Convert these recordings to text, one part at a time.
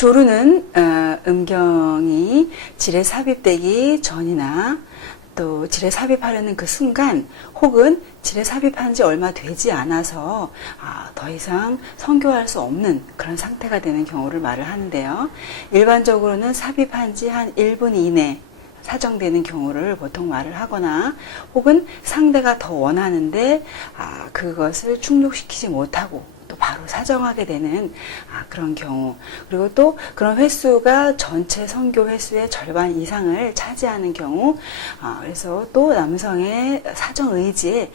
조루는 음경이 질에 삽입되기 전이나 또 질에 삽입하려는 그 순간 혹은 질에 삽입한 지 얼마 되지 않아서 더 이상 성교할 수 없는 그런 상태가 되는 경우를 말을 하는데요. 일반적으로는 삽입한 지 한 1분 이내 사정되는 경우를 보통 말을 하거나 혹은 상대가 더 원하는데 그것을 충족시키지 못하고 또 바로 사정하게 되는 그런 경우, 그리고 또 그런 횟수가 전체 선교 횟수의 절반 이상을 차지하는 경우, 그래서 또 남성의 사정 의지에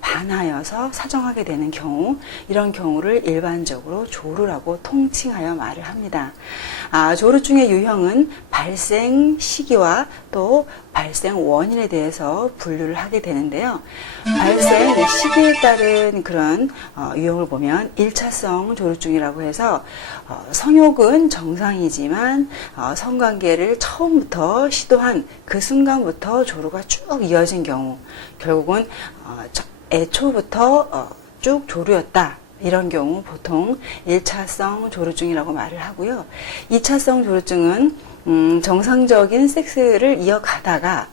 반하여서 사정하게 되는 경우, 이런 경우를 일반적으로 조루라고 통칭하여 말을 합니다. 조루증의 유형은 발생 시기와 또 발생 원인에 대해서 분류를 하게 되는데요. 발생 시기에 따른 그런 유형을 보면 1차성 조루증이라고 해서 성욕은 정상이지만 성관계를 처음부터 시도한 그 순간부터 조루가 쭉 이어진 경우, 결국은 애초부터 쭉 조루였다. 이런 경우 보통 1차성 조루증이라고 말을 하고요. 2차성 조루증은 정상적인 섹스를 이어가다가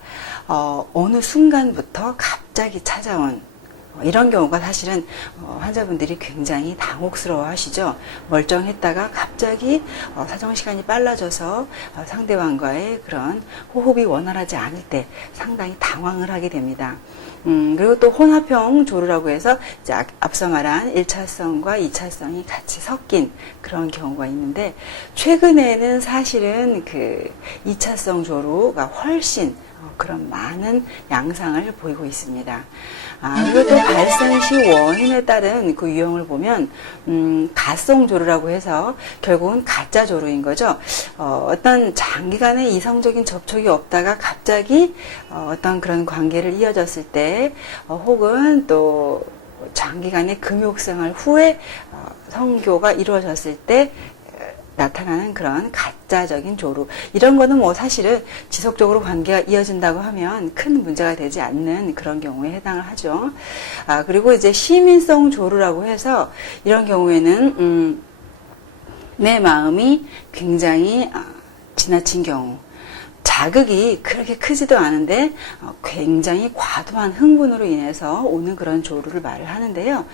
어느 순간부터 갑자기 찾아온 이런 경우가 사실은 환자분들이 굉장히 당혹스러워 하시죠. 멀쩡했다가 갑자기 사정시간이 빨라져서 상대방과의 그런 호흡이 원활하지 않을 때 상당히 당황을 하게 됩니다. 그리고 또 혼합형 조루라고 해서 이제 앞서 말한 1차성과 2차성이 같이 섞인 그런 경우가 있는데, 최근에는 사실은 그 2차성 조루가 훨씬 그런 많은 양상을 보이고 있습니다. 그리고 또 발생 시 원인에 따른 그 유형을 보면 가성 조루라고 해서 결국은 가짜 조루인 거죠. 어떤 장기간의 이성적인 접촉이 없다가 갑자기 어떤 그런 관계를 이어졌을 때 혹은 또 장기간의 금욕생활 후에 성교가 이루어졌을 때 나타나는 그런 가짜적인 조루, 이런 거는 뭐 사실은 지속적으로 관계가 이어진다고 하면 큰 문제가 되지 않는 그런 경우에 해당을 하죠. 그리고 이제 시민성 조루라고 해서 이런 경우에는 내 마음이 굉장히 지나친 경우, 자극이 그렇게 크지도 않은데 굉장히 과도한 흥분으로 인해서 오는 그런 조루를 말을 하는데요.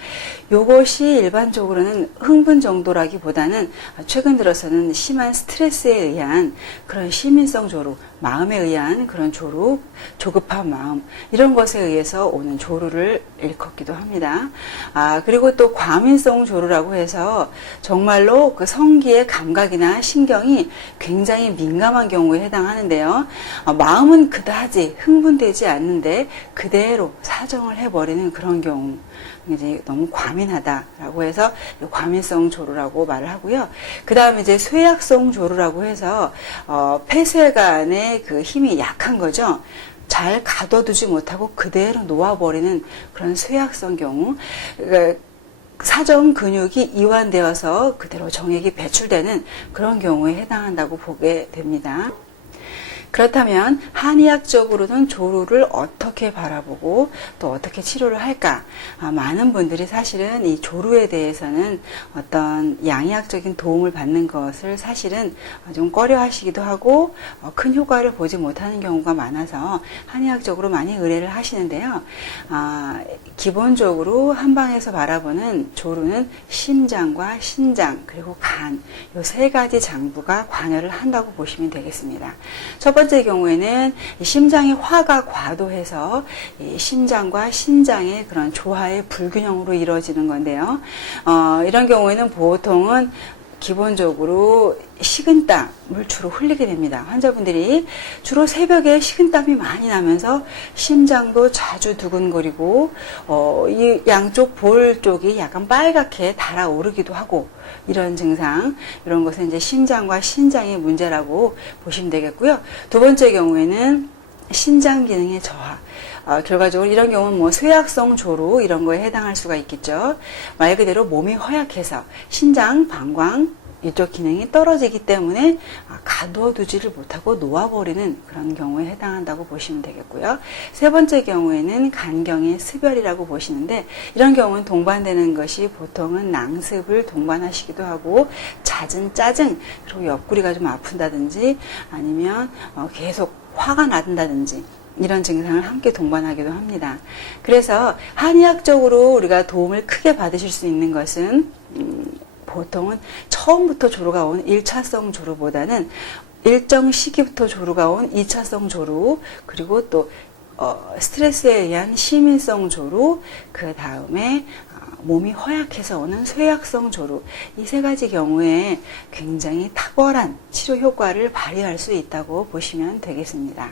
이것이 일반적으로는 흥분 정도라기보다는 최근 들어서는 심한 스트레스에 의한 그런 시민성 조루, 마음에 의한 그런 조루, 조급한 마음, 이런 것에 의해서 오는 조루를 일컫기도 합니다. 그리고 또 과민성 조루라고 해서 정말로 그 성기의 감각이나 신경이 굉장히 민감한 경우에 해당하는데요. 마음은 그다지 흥분되지 않는데 그대로 사정을 해버리는 그런 경우, 이제 너무 과민하다라고 해서 과민성 조루라고 말을 하고요. 그 다음에 이제 쇠약성 조루라고 해서 폐쇄관의 그 힘이 약한 거죠. 잘 가둬두지 못하고 그대로 놓아버리는 그런 쇠약성 경우, 그러니까 사정 근육이 이완되어서 그대로 정액이 배출되는 그런 경우에 해당한다고 보게 됩니다. 그렇다면 한의학적으로는 조루를 어떻게 바라보고 또 어떻게 치료를 할까? 많은 분들이 사실은 이 조루에 대해서는 어떤 양의학적인 도움을 받는 것을 사실은 좀 꺼려 하시기도 하고 큰 효과를 보지 못하는 경우가 많아서 한의학적으로 많이 의뢰를 하시는데요. 기본적으로 한방에서 바라보는 조루는 심장과 신장 그리고 간, 이 세 가지 장부가 관여를 한다고 보시면 되겠습니다. 첫 번째 경우에는 심장의 화가 과도해서 심장과 신장의 그런 조화의 불균형으로 이루어지는 건데요. 이런 경우에는 보통은 기본적으로 식은땀을 주로 흘리게 됩니다. 환자분들이 주로 새벽에 식은땀이 많이 나면서 심장도 자주 두근거리고 이 양쪽 볼 쪽이 약간 빨갛게 달아오르기도 하고, 이런 증상, 이런 것은 이제 심장과 신장의 문제라고 보시면 되겠고요. 두 번째 경우에는 신장 기능의 저하. 결과적으로 이런 경우는 뭐 쇠약성 조루 이런 거에 해당할 수가 있겠죠. 말 그대로 몸이 허약해서 신장, 방광, 이쪽 기능이 떨어지기 때문에 가둬두지를 못하고 놓아버리는 그런 경우에 해당한다고 보시면 되겠고요. 세 번째 경우에는 간경의 습열이라고 보시는데, 이런 경우는 동반되는 것이 보통은 낭습을 동반하시기도 하고, 잦은 짜증, 그리고 옆구리가 좀 아픈다든지 아니면 계속 화가 나든다든지 이런 증상을 함께 동반하기도 합니다. 그래서 한의학적으로 우리가 도움을 크게 받으실 수 있는 것은 보통은 처음부터 조루가 온 1차성 조루보다는 일정 시기부터 조루가 온 2차성 조루, 그리고 또 스트레스에 의한 심인성 조루, 그 다음에 몸이 허약해서 오는 쇠약성 조루, 이 세 가지 경우에 굉장히 탁월한 치료 효과를 발휘할 수 있다고 보시면 되겠습니다.